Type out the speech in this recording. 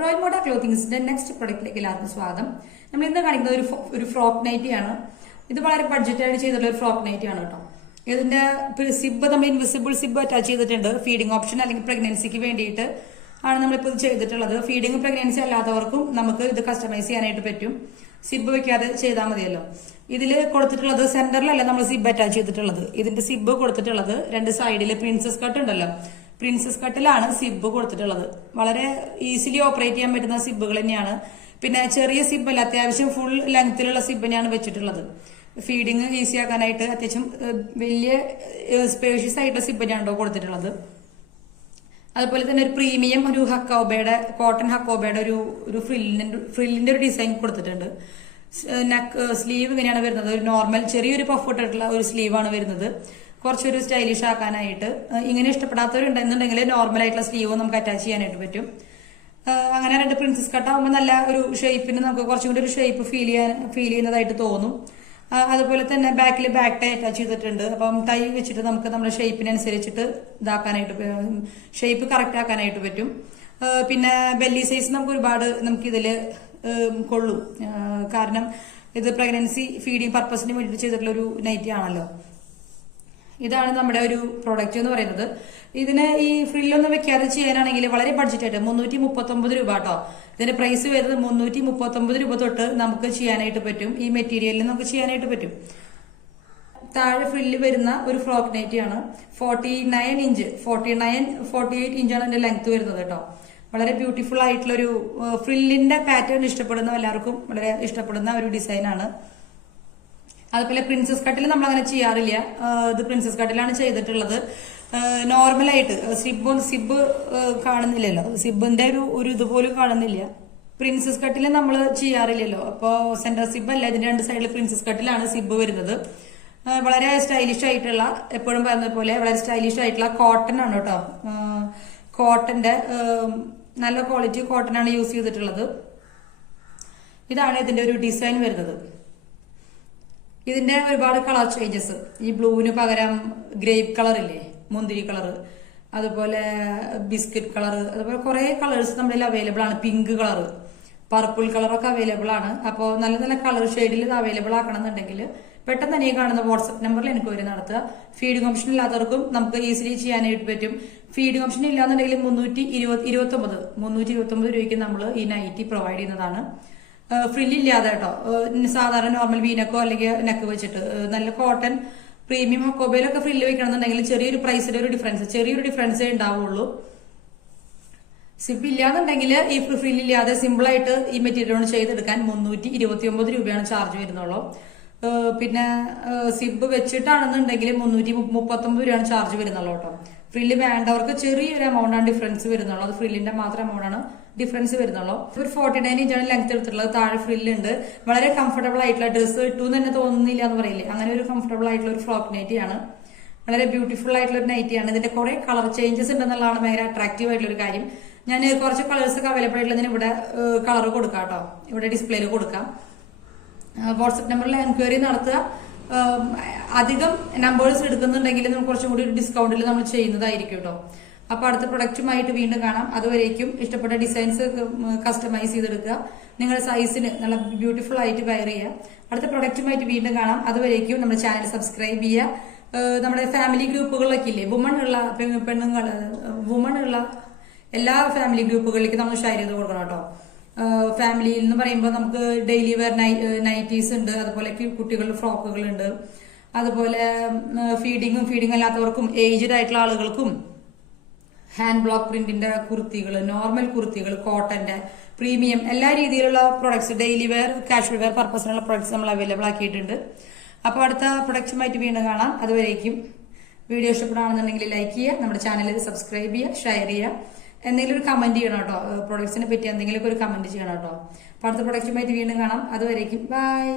Royal മോഡ ക്ലോത്തിങ്സിന്റെ next പ്രൊഡക്റ്റിലേക്ക് എല്ലാവർക്കും സ്വാഗതം. നമ്മൾ ഇന്ന് കാണിക്കുന്നത് ഒരു ഫ്രോക്ക് നൈറ്റി ആണ്. ഇത് വളരെ ബഡ്ജറ്റായിട്ട് ചെയ്തിട്ടുള്ള ഒരു ഫ്രോക്ക് നൈറ്റി ആണ് കേട്ടോ. ഇതിന്റെ സിബ് നമ്മൾ ഇൻവിസിബിൾ സിബ് അറ്റാച്ച് ചെയ്തിട്ടുണ്ട്. ഫീഡിംഗ് ഓപ്ഷൻ അല്ലെങ്കിൽ പ്രഗ്നൻസിക്ക് വേണ്ടിയിട്ട് ആണ് നമ്മളിപ്പോൾ ഇത് ചെയ്തിട്ടുള്ളത്. ഫീഡിംഗ് പ്രഗ്നൻസി അല്ലാത്തവർക്കും നമുക്ക് ഇത് കസ്റ്റമൈസ് ചെയ്യാനായിട്ട് പറ്റും. സിബ് വെക്കാതെ ചെയ്താൽ മതിയല്ലോ. ഇതിൽ കൊടുത്തിട്ടുള്ളത് സെന്ററിലല്ല നമ്മൾ സിബ് അറ്റാച്ച് ചെയ്തിട്ടുള്ളത്. ഇതിന്റെ സിബ് കൊടുത്തിട്ടുള്ളത് രണ്ട് സൈഡിൽ പ്രിൻസസ് കട്ട് ഉണ്ടല്ലോ, പ്രിൻസസ് കട്ടിലാണ് സിബ് കൊടുത്തിട്ടുള്ളത്. വളരെ ഈസിലി ഓപ്പറേറ്റ് ചെയ്യാൻ പറ്റുന്ന സിബുകൾ തന്നെയാണ്. പിന്നെ ചെറിയ സിബ് അല്ല, അത്യാവശ്യം ഫുൾ ലെങ്ത്തിലുള്ള സിബ് തന്നെയാണ് വെച്ചിട്ടുള്ളത്. ഫീഡിങ് ഈസി ആക്കാനായിട്ട് അത്യാവശ്യം വലിയ സ്പേഷ്യസ് ആയിട്ടുള്ള സിബ് തന്നെയാണ് കൊടുത്തിട്ടുള്ളത്. അതുപോലെ തന്നെ ഒരു പ്രീമിയം ഒരു ഹക്കോബയുടെ കോട്ടൺ ഹക്കോബയുടെ ഒരു ഫ്രില്ലിന്റെ ഒരു ഡിസൈൻ കൊടുത്തിട്ടുണ്ട്. നെക്ക് സ്ലീവ് ഇങ്ങനെയാണ് വരുന്നത്. ഒരു നോർമൽ ചെറിയൊരു പഫ് ഇട്ടിട്ടുള്ള ഒരു സ്ലീവാണ് വരുന്നത്. കുറച്ചൊരു സ്റ്റൈലിഷ് ആക്കാനായിട്ട് ഇങ്ങനെ ഇഷ്ടപ്പെടാത്തവരുണ്ടെന്നുണ്ടെങ്കിൽ നോർമൽ ആയിട്ടുള്ള സ്ലീവ് നമുക്ക് അറ്റാച്ച് ചെയ്യാനായിട്ട് പറ്റും. അങ്ങനെ രണ്ട് പ്രിൻസസ് കട്ട് ആകുമ്പോൾ നല്ല ഒരു ഷേപ്പിന് നമുക്ക് കുറച്ചും കൂടി ഒരു ഷേപ്പ് ഫീൽ ചെയ്യുന്നതായിട്ട് തോന്നും. അതുപോലെ തന്നെ ബാക്കിൽ ബാക്ക് ടൈ അറ്റാച്ച് ചെയ്തിട്ടുണ്ട്. അപ്പം ടൈ വെച്ചിട്ട് നമുക്ക് നമ്മുടെ ഷേപ്പിനനുസരിച്ചിട്ട് ഇതാക്കാനായിട്ട് ഷേപ്പ് കറക്റ്റ് ആക്കാനായിട്ട് പറ്റും. പിന്നെ ബെല്ലി സൈസ് നമുക്ക് ഒരുപാട് നമുക്കിതിൽ കൊള്ളും. കാരണം ഇത് പ്രഗ്നൻസി ഫീഡിങ് പർപ്പസിന് വേണ്ടിയിട്ട് ചെയ്തിട്ടുള്ള ഒരു നൈറ്റി ആണല്ലോ. ഇതാണ് നമ്മുടെ ഒരു പ്രൊഡക്റ്റ് എന്ന് പറയുന്നത്. ഇതിന് ഈ ഫ്രില്ലൊന്നും വെക്കാതെ ചെയ്യാനാണെങ്കിൽ വളരെ ബഡ്ജറ്റായിട്ട് 339 രൂപ കേട്ടോ. ഇതിന്റെ പ്രൈസ് വരുന്നത് 339 രൂപ തൊട്ട് നമുക്ക് ചെയ്യാനായിട്ട് പറ്റും. ഈ മെറ്റീരിയലിൽ നമുക്ക് ചെയ്യാനായിട്ട് പറ്റും. താഴെ ഫ്രില്ല് വരുന്ന ഒരു ഫ്രോക്ക് നൈറ്റി ആണ്. 49 ഇഞ്ച് 48 ഇഞ്ചാണ് ഇതിന്റെ ലെങ്ത് വരുന്നത് കേട്ടോ. വളരെ ബ്യൂട്ടിഫുൾ ആയിട്ടുള്ള ഒരു ഫ്രില്ലിന്റെ പാറ്റേൺ ഇഷ്ടപ്പെടുന്ന എല്ലാവർക്കും വളരെ ഇഷ്ടപ്പെടുന്ന ഒരു ഡിസൈനാണ്. അതുപോലെ പ്രിൻസസ് കട്ടിൽ നമ്മൾ അങ്ങനെ ചെയ്യാറില്ല. ഇത് പ്രിൻസസ് കട്ടിലാണ് ചെയ്തിട്ടുള്ളത്. നോർമലായിട്ട് സിബ് കാണുന്നില്ലല്ലോ, സിബിന്റെ ഒരു ഇതുപോലും കാണുന്നില്ല. പ്രിൻസസ് കട്ടിൽ നമ്മൾ ചെയ്യാറില്ലല്ലോ. അപ്പോൾ സെന്റർ സിബ് അല്ല, ഇതിന്റെ രണ്ട് സൈഡിൽ പ്രിൻസസ് കട്ടിലാണ് സിബ് വരുന്നത്. വളരെ സ്റ്റൈലിഷ് ആയിട്ടുള്ള, എപ്പോഴും പറയുന്ന പോലെ വളരെ സ്റ്റൈലിഷ് ആയിട്ടുള്ള കോട്ടൺ ആണ് കേട്ടോ. കോട്ടന്റെ നല്ല ക്വാളിറ്റി കോട്ടൺ ആണ് യൂസ് ചെയ്തിട്ടുള്ളത്. ഇതാണ് ഇതിന്റെ ഒരു ഡിസൈൻ വരുന്നത്. ഇതിന്റെ ഒരുപാട് കളർ ചേഞ്ചസ്, ഈ ബ്ലൂവിന് പകരം ഗ്രേപ്പ് കളർ ഇല്ലേ, മുന്തിരി കളർ, അതുപോലെ ബിസ്ക്കറ്റ് കളർ, അതുപോലെ കുറെ കളേഴ്സ് നമ്മുടെ അവൈലബിൾ ആണ്. പിങ്ക് കളർ, പർപ്പിൾ കളറൊക്കെ അവൈലബിൾ ആണ്. അപ്പോൾ നല്ല നല്ല കളർ ഷെയ്ഡിൽ ഇത് അവൈലബിൾ ആക്കണമെന്നുണ്ടെങ്കിൽ പെട്ടെന്ന് തന്നെ കാണുന്ന വാട്സ്ആപ്പ് നമ്പറിൽ എൻക്വയറി നടത്തുക. ഫീഡിംഗ് ഓപ്ഷൻ ഇല്ലാത്തവർക്കും നമുക്ക് ഈസിലി ചെയ്യാനായിട്ട് പറ്റും. ഫീഡിംഗ് ഓപ്ഷൻ ഇല്ലാന്നുണ്ടെങ്കിൽ 329 രൂപയ്ക്ക് നമ്മൾ ഈ നൈറ്റി പ്രൊവൈഡ് ചെയ്യുന്നതാണ്. ഫ്രില്ലില്ലാതെ കേട്ടോ. സാധാരണ നോർമൽ വീനക്കോ അല്ലെങ്കിൽ നെക്ക് വെച്ചിട്ട് നല്ല കോട്ടൺ പ്രീമിയം ഹക്കോബയിലൊക്കെ ഫ്രില്ല് വെക്കണമെന്നുണ്ടെങ്കിൽ ചെറിയൊരു ഡിഫറൻസേ ഉണ്ടാവുള്ളൂ. സിബ് ഇല്ലാന്നുണ്ടെങ്കിൽ ഈ ഫ്രില്ലില്ലാതെ സിമ്പിൾ ആയിട്ട് ഈ മെറ്റീരിയൽ ചെയ്തെടുക്കാൻ 329 രൂപയാണ് ചാർജ് വരുന്നുള്ളൂ. പിന്നെ സിബ് വെച്ചിട്ടാണെന്നുണ്ടെങ്കിൽ 339 രൂപയാണ് ചാർജ് വരുന്നുള്ളൂ കേട്ടോ. ഫ്രില്ല് വേണ്ടവർക്ക് ചെറിയൊരു എമൗണ്ട് ആണ് ഡിഫറൻസ് വരുന്നുള്ളൂ. അത് ഫ്രില്ലിന്റെ മാത്രം എമൗണ്ട് ആണ് ഡിഫറൻസ് വരുന്നുള്ളൂ. ഒരു 49 ഇഞ്ചാണ് ലെങ്ത് എടുത്തിട്ടുള്ളത്. താഴെ ഫ്രില്ലുണ്ട്. വളരെ കംഫർട്ടബിൾ ആയിട്ടുള്ള ഡ്രസ്സ് ഇട്ടു തന്നെ തോന്നുന്നില്ല എന്ന് പറയില്ലേ, അങ്ങനെ ഒരു കംഫർട്ടബിൾ ആയിട്ടുള്ള ഒരു ഫ്രോക്ക് നൈറ്റിയാണ്. വളരെ ബ്യൂട്ടിഫുൾ ആയിട്ടുള്ള ഒരു നൈറ്റിയാണ്. ഇതിന്റെ കുറെ കളർ ചേഞ്ചസ് ഉണ്ടെന്നുള്ളതാണ് ഭയങ്കര അട്രാക്റ്റീവ് ആയിട്ടുള്ള ഒരു കാര്യം. ഞാൻ കുറച്ച് കളേഴ്സ് ഒക്കെ അവൈലബിൾ ആയിട്ടുള്ളതിന് ഇവിടെ കളർ കൊടുക്കാം കേട്ടോ. ഇവിടെ ഡിസ്പ്ലേയിൽ കൊടുക്കാം. വാട്സ്ആപ്പ് നമ്പറിൽ എൻക്വയറി നടത്തുക. അധികം നമ്പേഴ്സ് എടുക്കുന്നുണ്ടെങ്കിൽ നമുക്ക് കുറച്ചും കൂടി ഒരു ഡിസ്കൗണ്ടിൽ നമ്മൾ ചെയ്യുന്നതായിരിക്കും കേട്ടോ. അപ്പൊ അടുത്ത പ്രൊഡക്റ്റുമായിട്ട് വീണ്ടും കാണാം. അതുവരേക്കും ഇഷ്ടപ്പെട്ട ഡിസൈൻസ് കസ്റ്റമൈസ് ചെയ്തെടുക്കുക. നിങ്ങളുടെ സൈസിന് നല്ല ബ്യൂട്ടിഫുൾ ആയിട്ട് വെയർ ചെയ്യുക. അടുത്ത പ്രൊഡക്റ്റുമായിട്ട് വീണ്ടും കാണാം. അതുവരേക്കും നമ്മുടെ ചാനൽ സബ്സ്ക്രൈബ് ചെയ്യുക. നമ്മുടെ ഫാമിലി ഗ്രൂപ്പുകളൊക്കെ ഇല്ലേ, വുമൺ ഉള്ള എല്ലാ ഫാമിലി ഗ്രൂപ്പുകളിലേക്ക് നമ്മൾ ഷെയർ ചെയ്ത് കൊടുക്കണം കേട്ടോ. ഫാമിലി എന്ന് പറയുമ്പോൾ നമുക്ക് ഡെയിലി വെയർ നൈറ്റീസ് ഉണ്ട്, അതുപോലെ കുട്ടികളുടെ ഫ്രോക്കുകൾ ഉണ്ട്, അതുപോലെ ഫീഡിംഗ് അല്ലാത്തവർക്കും ഏജ്ഡ് ആയിട്ടുള്ള ആളുകൾക്കും ഹാൻഡ് ബ്ലോക്ക് പ്രിന്റിന്റെ കുർത്തികൾ, നോർമൽ കുർത്തികൾ, കോട്ടന്റെ പ്രീമിയം എല്ലാ രീതിയിലുള്ള products, daily wear casual wear പർപ്പസിനുള്ള പ്രൊഡക്ട്സ് നമ്മൾ അവൈലബിൾ ആക്കിയിട്ടുണ്ട്. അപ്പോൾ അടുത്ത പ്രൊഡക്റ്റുമായിട്ട് വീണ്ടും കാണാം. അതുവരേക്കും വീഡിയോ ഇഷ്ടപ്പെടുകയാണെന്നുണ്ടെങ്കിൽ ലൈക്ക് ചെയ്യുക, നമ്മുടെ ചാനൽ സബ്സ്ക്രൈബ് ചെയ്യുക, ഷെയർ ചെയ്യുക. എന്തെങ്കിലും ഒരു കമന്റ് ചെയ്യണം കേട്ടോ. പ്രൊഡക്ട്സിനെ പറ്റി എന്തെങ്കിലും ഒരു കമന്റ് ചെയ്യണം കേട്ടോ. അപ്പോൾ അടുത്ത പ്രൊഡക്റ്റുമായിട്ട് വീണ്ടും കാണാം. അതുവരേക്കും ബൈ.